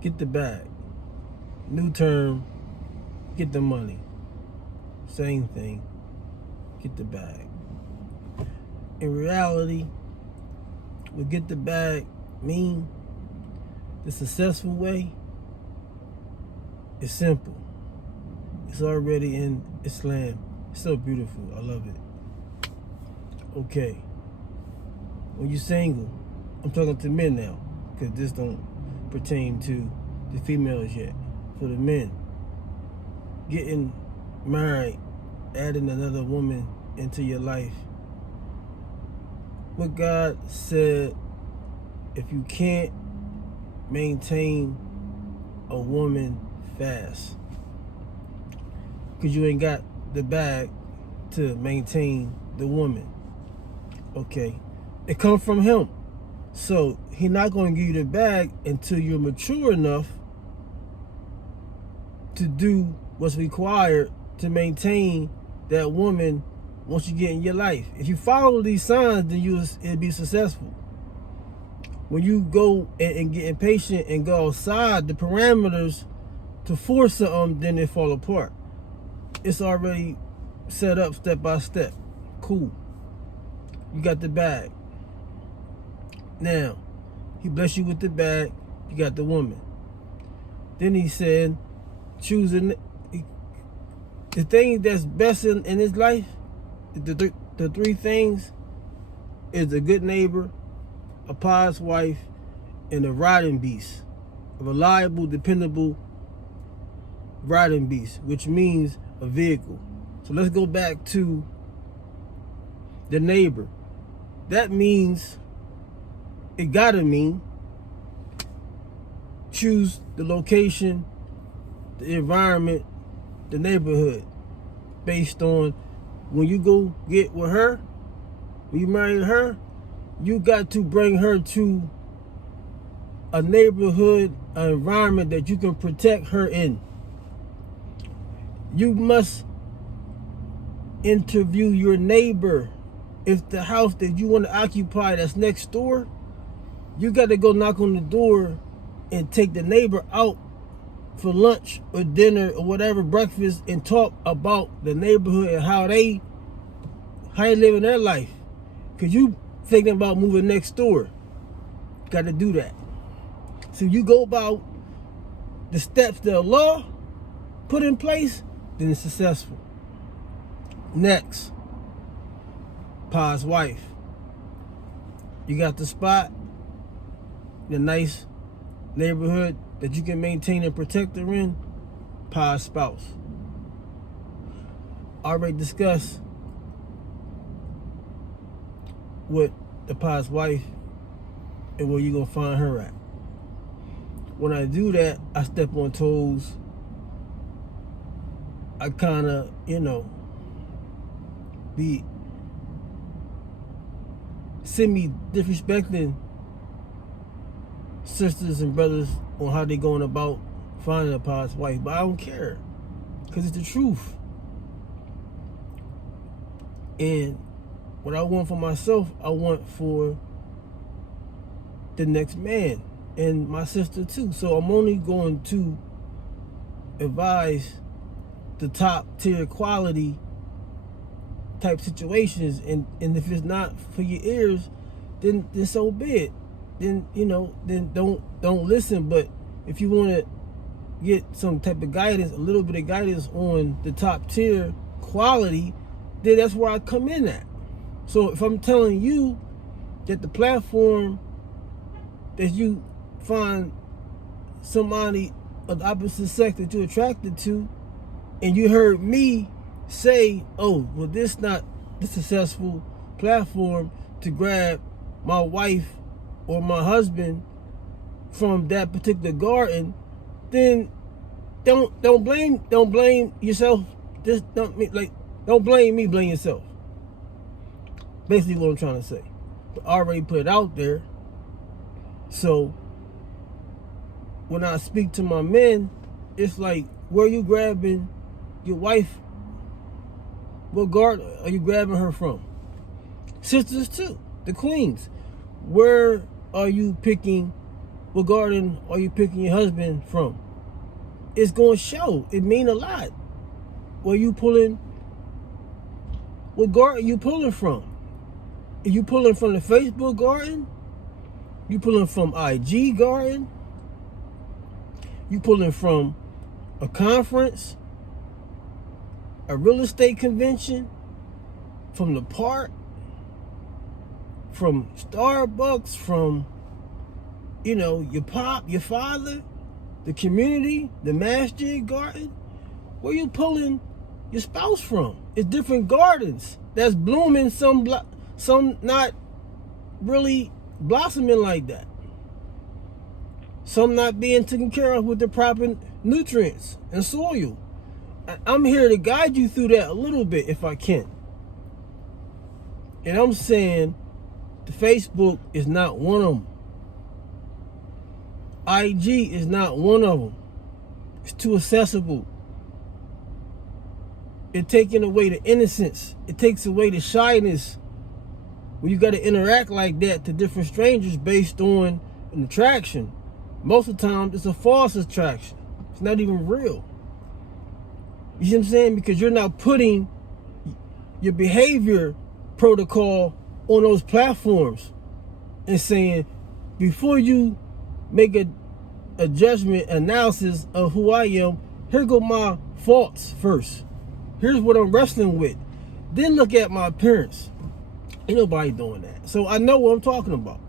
get the bag. New term, get the money. Same thing, get the bag. In reality, what get the bag mean, the successful way, is simple. It's already in Islam. It's so beautiful. I love it. Okay. When you're single, I'm talking to men now, because this don't pertain to the females yet. For the men, getting married, adding another woman into your life. What God said, if you can't maintain a woman fast, because you ain't got the bag to maintain the woman, okay, it comes from him. So he's not going to give you the bag until you're mature enough to do what's required to maintain that woman once you get in your life. If you follow these signs, then it'll be successful. When you go and get impatient and go outside the parameters to force something, then it fall apart. It's already set up step by step. Cool. You got the bag. Now, he blessed you with the bag. You got the woman. Then he said, choosing the thing that's best in his life, the three things, is a good neighbor, a pious wife, and a riding beast. A reliable, dependable riding beast, which means a vehicle. So let's go back to the neighbor. That means, it gotta mean, choose the location, the environment, the neighborhood, based on when you go get with her, when you marry her, you got to bring her to a neighborhood, an environment that you can protect her in. You must interview your neighbor. If the house that you want to occupy that's next door, you got to go knock on the door and take the neighbor out for lunch or dinner or whatever, breakfast, and talk about the neighborhood and how they living their life. Because you thinking about moving next door. Got to do that. So you go about the steps that Allah put in place, then it's successful. Next, pious wife. You got the spot, the nice neighborhood that you can maintain and protect her in, pious spouse. Already discussed what the pious wife and where you gonna find her at. When I do that, I step on toes. I kinda, be semi-disrespecting sisters and brothers on how they going about finding a pious wife, but I don't care, because it's the truth. And what I want for myself, I want for the next man and my sister too. So I'm only going to advise the top tier quality type situations, and if it's not for your ears, then so be it. Then then don't listen. But if you want to get some type of guidance, a little bit of guidance on the top tier quality, then that's where I come in at. So if I'm telling you that the platform that you find somebody of the opposite sex that you're attracted to, and you heard me say, oh, well, this not the successful platform to grab my wife or my husband from that particular garden, then don't blame yourself. Just don't blame me, blame yourself. Basically what I'm trying to say. But I already put it out there. So when I speak to my men, it's like, where are you grabbing your wife? What garden are you grabbing her from? Sisters too, the queens. Where are you picking what garden are you picking your husband from? It's going to show. It mean a lot. Where you pulling, what garden you pulling from? If you pulling from the Facebook garden, you pulling from IG garden, you pulling from a conference, a real estate convention, from the park, from Starbucks, from, your pop, your father, the community, the masjid garden. Where you pulling your spouse from? It's different gardens that's blooming, some not really blossoming like that. Some not being taken care of with the proper nutrients and soil. I'm here to guide you through that a little bit if I can. And I'm saying the Facebook is not one of them. IG is not one of them. It's too accessible. It taking away the innocence. It takes away the shyness. When you got to interact like that to different strangers based on an attraction. Most of the time, it's a false attraction. It's not even real. You see what I'm saying? Because you're not putting your behavior protocol on those platforms and saying, before you make a judgment analysis of who I am, here go my faults first. Here's what I'm wrestling with. Then look at my appearance. Ain't nobody doing that. So I know what I'm talking about.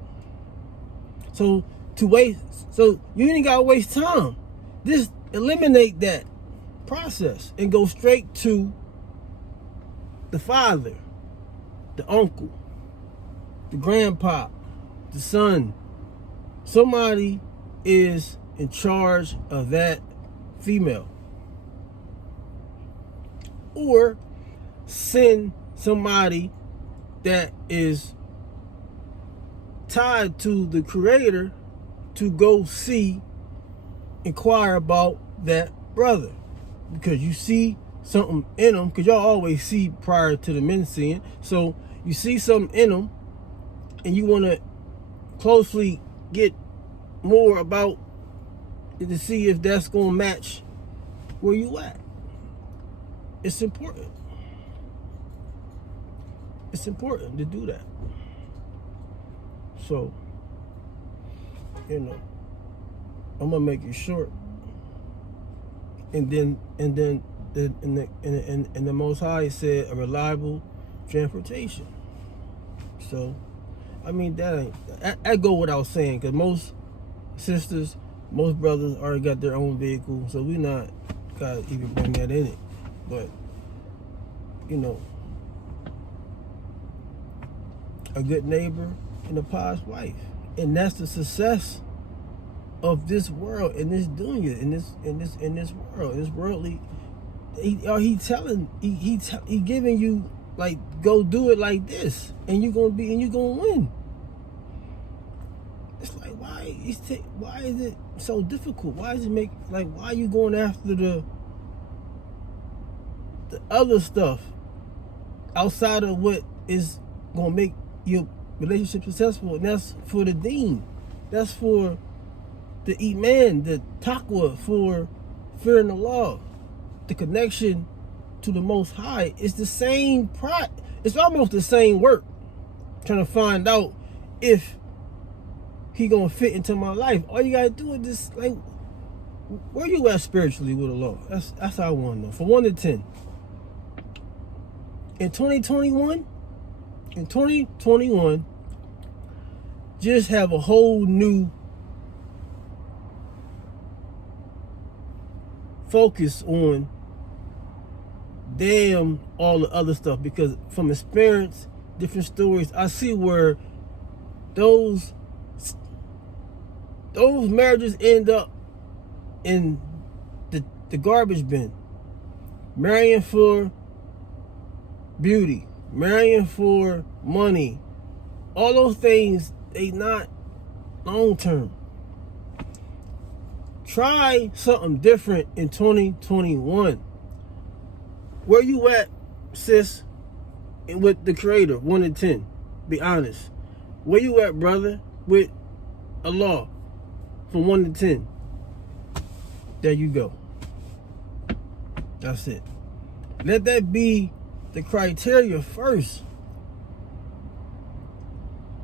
So you ain't gotta waste time. Just eliminate that process and go straight to the father, the uncle, the grandpa, the son. Somebody is in charge of that female. Or send somebody that is tied to the creator to go inquire about that brother. Because you see something in them, because y'all always see prior to the men seeing. So you see something in them and you want to closely get more about it to see if that's going to match where you at. It's important. It's important to do that. So, I'm gonna make it short, and then the Most High said a reliable transportation. So, I mean I go without saying, because most sisters, most brothers already got their own vehicle, so we not gotta even bring that in it. But a good neighbor and a pious wife, and that's the success of this world, in this dunya, in this world, this worldly. He giving you, like, go do it like this, and you're gonna win. It's like, why is it so difficult? Why are you going after the other stuff outside of what is gonna make your relationship successful? And that's for the deen. That's for the iman, the taqwa, for fearing the law. The connection to the Most High is the same it's almost the same work. Trying to find out if he gonna fit into my life. All you gotta do is just, like, where you at spiritually with Allah? That's how I want to know. From 1 to 10. In 2021, just have a whole new focus on all the other stuff, because from experience, different stories, I see where those marriages end up in the garbage bin. Marrying for beauty, marrying for money, all those things, they not long term. Try something different in 2021. Where you at, sis, with the Creator? 1 to 10. Be honest. Where you at, brother, with Allah? from 1 to 10. There you go. That's it. Let that be the criteria first.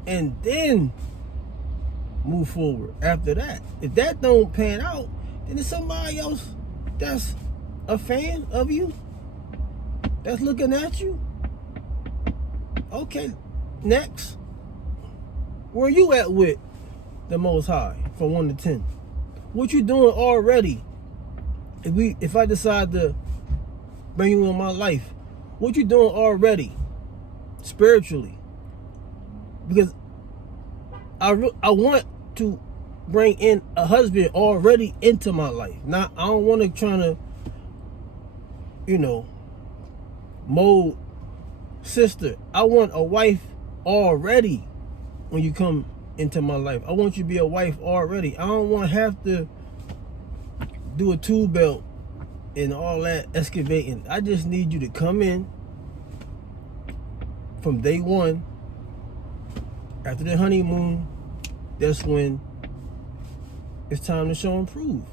And then move forward after that. If that don't pan out, then there's somebody else that's a fan of you, that's looking at you. Okay, next. Where you at with the Most High from 1 to 10? What you doing already? If I decide to bring you in my life, what you doing already spiritually? Because I want to bring in a husband already into my life. Now, I don't want to try to, mold sister. I want a wife already when you come into my life. I want you to be a wife already. I don't want to have to do a tool belt and all that excavating. I just need you to come in from day one. After the honeymoon, that's when it's time to show and prove.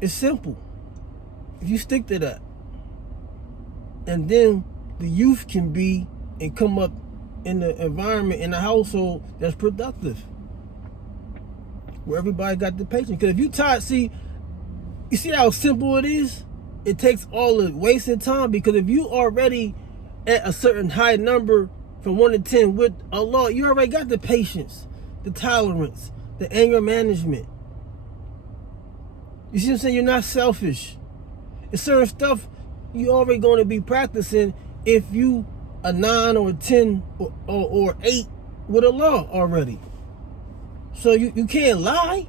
It's simple. If you stick to that, and then the youth can be and come up in the environment, in the household that's productive, where everybody got the patience. Because if you tired, you see how simple it is? It takes all the wasting time. Because if you already at a certain high number from 1 to 10 with Allah, you already got the patience, the tolerance, the anger management. You see what I'm saying? You're not selfish. It's certain stuff you already going to be practicing if you a 9 or a 10 or 8 with Allah already. So you can't lie.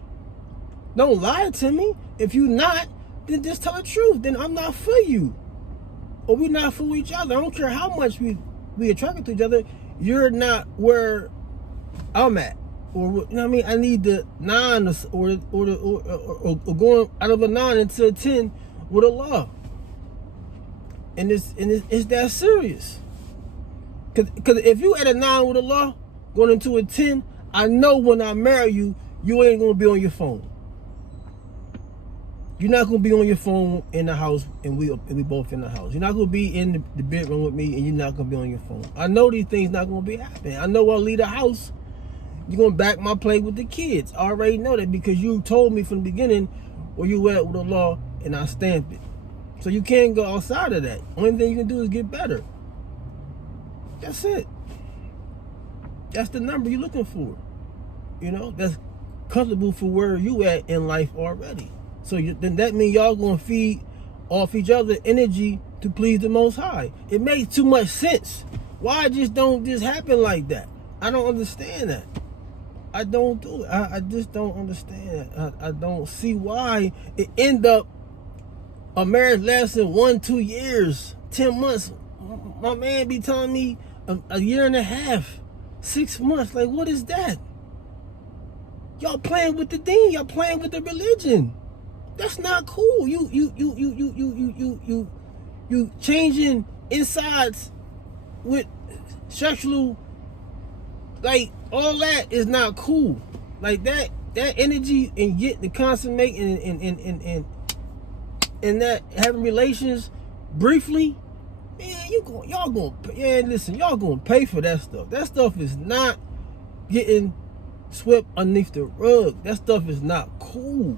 Don't lie to me. If you not, then just tell the truth. Then I'm not for you. Or we're not for each other. I don't care how much we attracted to each other. You're not where I'm at. Or, you know what I mean? I need the 9 or going out of a 9 into a 10 with Allah. And it's that serious. Because if you at a 9 with Allah, going into a 10, I know when I marry you, you ain't going to be on your phone. You're not going to be on your phone in the house and we both in the house. You're not going to be in the bedroom with me and you're not going to be on your phone. I know these things not going to be happening. I know I'll leave the house. You're going to back my play with the kids. I already know that because you told me from the beginning where you at with Allah and I stamped it. So you can't go outside of that. Only thing you can do is get better. That's it. That's the number you're looking for. That's comfortable for where you at in life already. So then that means y'all going to feed off each other energy to please the Most High. It makes too much sense. Why don't just happen like that? I don't understand that. I don't do it. I just don't understand it. I don't see why it end up a marriage lasting 1-2 years, 10 months. My man be telling me a year and a half, 6 months. Like, what is that? Y'all playing with the deen. Y'all playing with the religion. That's not cool. You changing insides with sexual, like, all that is not cool. Like that energy and getting to consummate and that having relations briefly, man, y'all gonna pay for that stuff. That stuff is not getting swept underneath the rug. That stuff is not cool.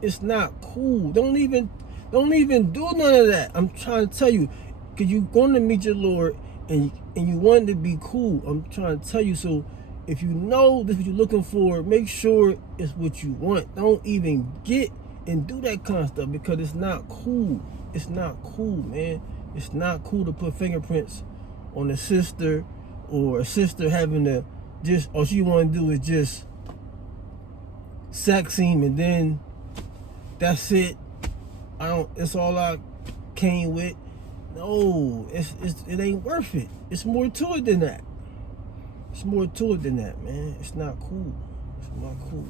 It's not cool. Don't even do none of that. I'm trying to tell you, because you're going to meet your Lord and you want to be cool. I'm trying to tell you. So if you know this is what you're looking for, make sure it's what you want. Don't even get and do that kind of stuff because it's not cool. It's not cool, man. It's not cool to put fingerprints on a sister, or a sister having to just, all she want to do is just sex him and then that's it. It's all I came with. No, it ain't worth it. It's more to it than that. It's more to it than that, man. It's not cool. It's not cool.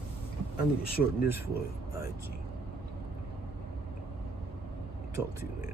I need to shorten this for IG. Talk to you later.